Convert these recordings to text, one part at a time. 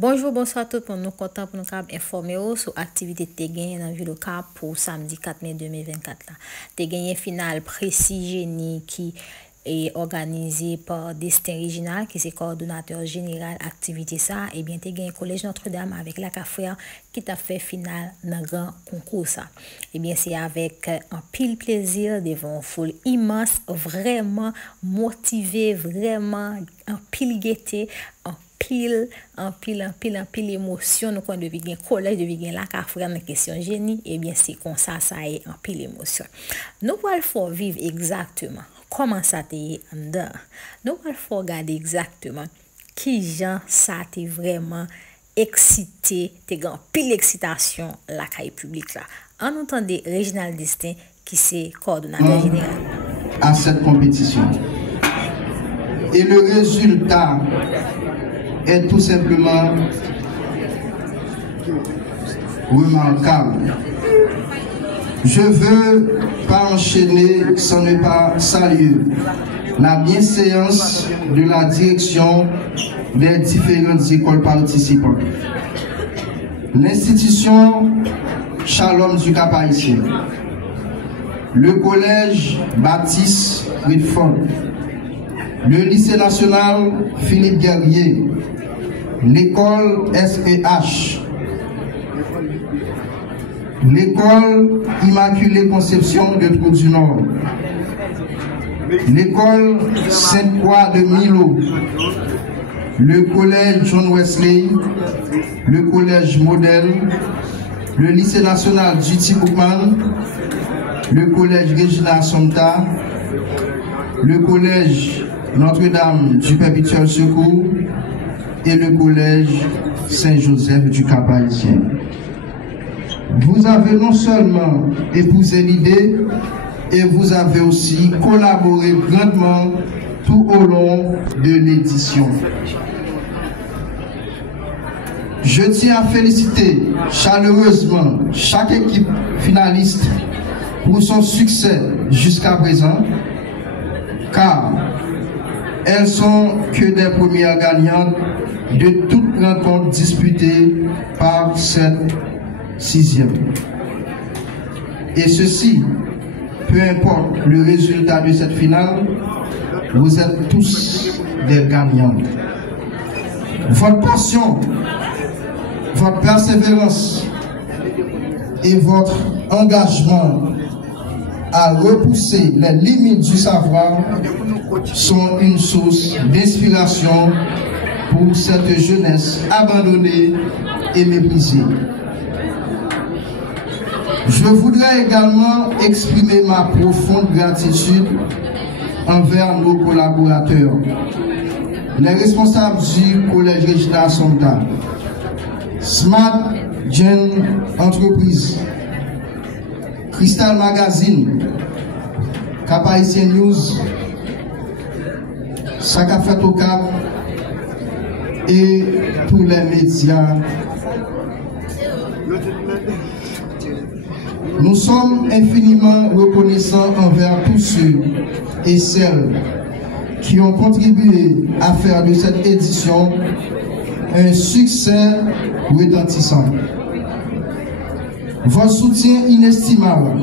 Bonjour, bonsoir tout le monde. Nous sommes contents pour nous informer sur l'activité de Tégain dans le Cap pour samedi 4 mai 2024. Tégain finale précis génie qui est organisé par Destin Original qui est coordonnateur général activité ça et bien Tégain collège Notre-Dame avec la Café qui t'a fait finale dans grand concours ça. Et bien c'est avec un pile plaisir devant une foule immense, vraiment motivé, vraiment un pile gaieté, un pile émotion nous quand depuis gain collège depuis gain la Café dans question génie et bien c'est comme ça est un pile émotion. Nous allons faire vivre exactement comment ça t'est en dedans. Nous allons regarder exactement qui gens ça t'est vraiment excité, t'es grand pile excitation la caille publique là. En entendez Réginald Destin qui c'est coordonnateur général à cette compétition. Et le résultat est tout simplement remarquable. Je veux pas enchaîner sans ne pas saluer la bienséance de la direction des différentes écoles participantes. L'institution Shalom du Cap-Haïtien, le collège Baptiste Redford, le lycée national Philippe Guerrier, l'école SEH, l'école Immaculée Conception de Trou-du-Nord, l'école Sainte-Croix de Milo, le collège John Wesley, le collège Modèle, le lycée national J.T. Boukman, le collège Regina Somta, le collège Notre-Dame du Perpétuel Secours et le collège Saint-Joseph du Cap-Haïtien. Vous avez non seulement épousé l'idée, et vous avez aussi collaboré grandement tout au long de l'édition. Je tiens à féliciter chaleureusement chaque équipe finaliste pour son succès jusqu'à présent, car elles sont que des premières gagnantes de toute rencontre disputée par cette 6e. Et ceci, peu importe le résultat de cette finale, vous êtes tous des gagnants. Votre passion, votre persévérance et votre engagement à repousser les limites du savoir sont une source d'inspiration pour cette jeunesse abandonnée et méprisée. Je voudrais également exprimer ma profonde gratitude envers nos collaborateurs, les responsables du collège Regina Somta, Smart Gen Entreprise, Crystal Magazine, Cap-Haïtien News, Sakafet au Cap et tous les médias. Nous sommes infiniment reconnaissants envers tous ceux et celles qui ont contribué à faire de cette édition un succès retentissant. Votre soutien inestimable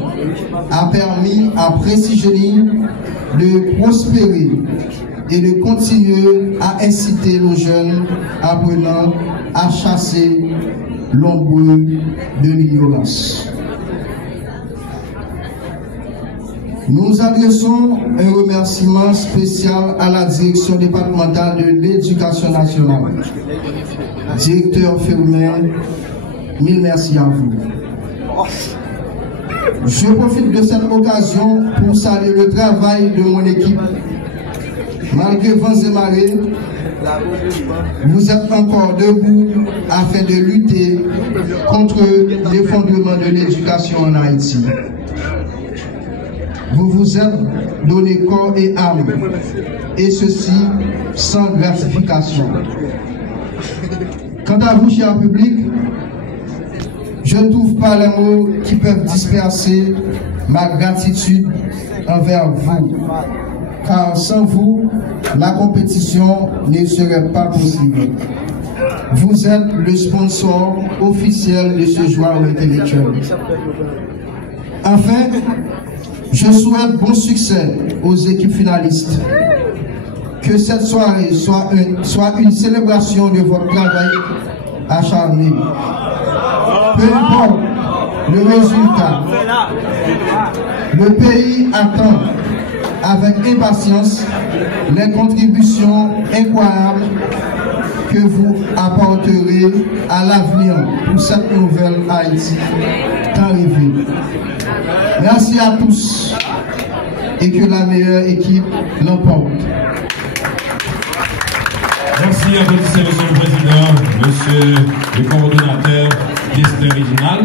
a permis à Précis-Génie de prospérer et de continuer à inciter nos jeunes apprenants à chasser l'ombre de l'ignorance. Nous adressons un remerciement spécial à la direction départementale de l'éducation nationale. Directeur Firmin, mille merci à vous. Je profite de cette occasion pour saluer le travail de mon équipe. Malgré vents et marées, vous êtes encore debout afin de lutter contre l'effondrement de l'éducation en Haïti. Vous vous êtes donné corps et âme, et ceci sans gratification. Quant à vous, cher public, je ne trouve pas les mots qui peuvent disperser ma gratitude envers vous, car sans vous, la compétition ne serait pas possible. vous êtes le sponsor officiel de ce joueur intellectuel. Enfin, je souhaite bon succès aux équipes finalistes. Que cette soirée soit une célébration de votre travail acharné. Peu importe le résultat, le pays attend avec impatience les contributions incroyables que vous apporterez à l'avenir pour cette nouvelle Haïti tant rêvée. Merci à tous et que la meilleure équipe l'emporte. Merci à vous, Monsieur le Président, Monsieur le coordonnateur d'Est Régional.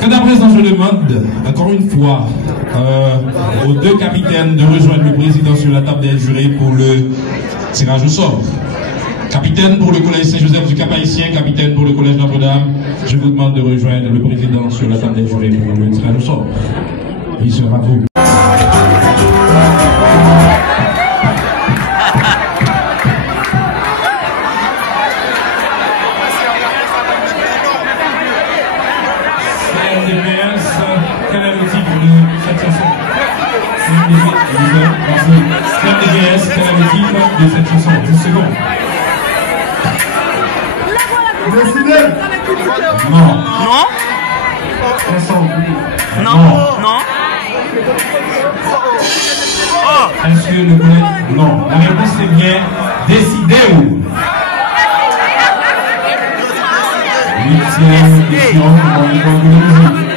Quand à présent, je demande encore une fois aux deux capitaines de rejoindre le président sur la table des jurés pour le tirage au sort. Capitaine pour le collège Saint-Joseph du Cap-Haïtien, capitaine pour le collège Notre-Dame, je vous demande de rejoindre le président sur la table des jurés pour le tirage au sort. Il sera vous. Quel est le titre de cette chanson? Quel est le titre de cette chanson? 10 secondes. Non. Non? Non. Non. Est-ce que le collègue... Non. La réponse est bien décidé ou? 8e édition de l'école de musique.